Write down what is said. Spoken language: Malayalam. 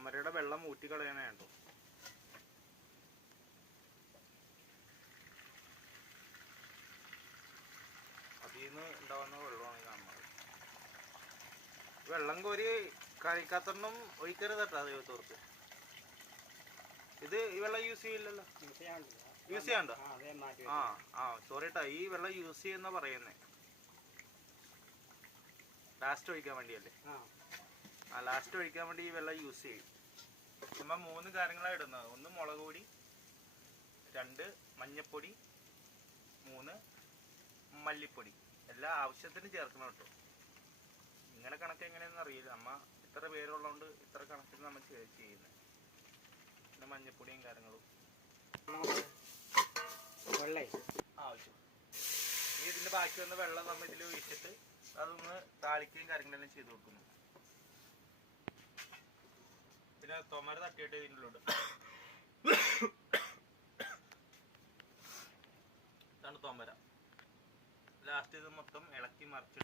തൊമരയുടെ വെള്ളം ഊറ്റി കളയണേ കേട്ടോ. അതിൽ നിന്ന് ഉണ്ടാവുന്ന വെള്ളമാണ് കാണുന്നത്. വെള്ളം കോരി കഴിക്കാത്തൊന്നും ഒഴിക്കരുത് കേട്ടോ ദൈവത്തോർക്ക്. ഇത് ഈ വെള്ളം യൂസ് ചെയ്യില്ലല്ലോ, യൂസ് ചെയ്യാണ്ടോ? സോറി കേട്ടോ, ഈ വെള്ളം യൂസ് ചെയ്യുന്ന പറയുന്നേ. ലാസ്റ്റ് ഒഴിക്കാൻ വേണ്ടിയല്ലേ? ലാസ്റ്റ് ഒഴിക്കാൻ വേണ്ടി ഈ വെള്ളം യൂസ് ചെയ്യും. നമ്മൾ 3 കാര്യങ്ങളാണ് ഇടുന്നത്. 1 മുളക് പൊടി, 2 മഞ്ഞപ്പൊടി, 3 മല്ലിപ്പൊടി. എല്ലാം ആവശ്യത്തിന് ചേർക്കണം കേട്ടോ. ഇങ്ങനെ കണക്ക് എങ്ങനെയാണെന്ന് അറിയില്ല. നമ്മ ഇത്ര പേരുള്ളതുകൊണ്ട് ഇത്ര കണക്കിന് നമ്മൾ ചെയ്യുന്നത്. പിന്നെ മഞ്ഞപ്പൊടിയും കാര്യങ്ങളും ആവശ്യം. ഇനി ഇതിൻ്റെ ബാക്കി വന്ന വെള്ളം നമ്മൾ ഇതിൽ ഒഴിച്ചിട്ട് അതൊന്ന് താളിക്കുകയും കാര്യങ്ങളെല്ലാം ചെയ്ത് കൊടുക്കുന്നു. പിന്നെ തൊമര തട്ടിയിട്ട് ഇതിനുള്ളിലോട്ട് ഇതാണ് തൊമര. ലാസ്റ്റ് ഇത് മൊത്തം ഇളക്കി മറിച്ചിട്ട്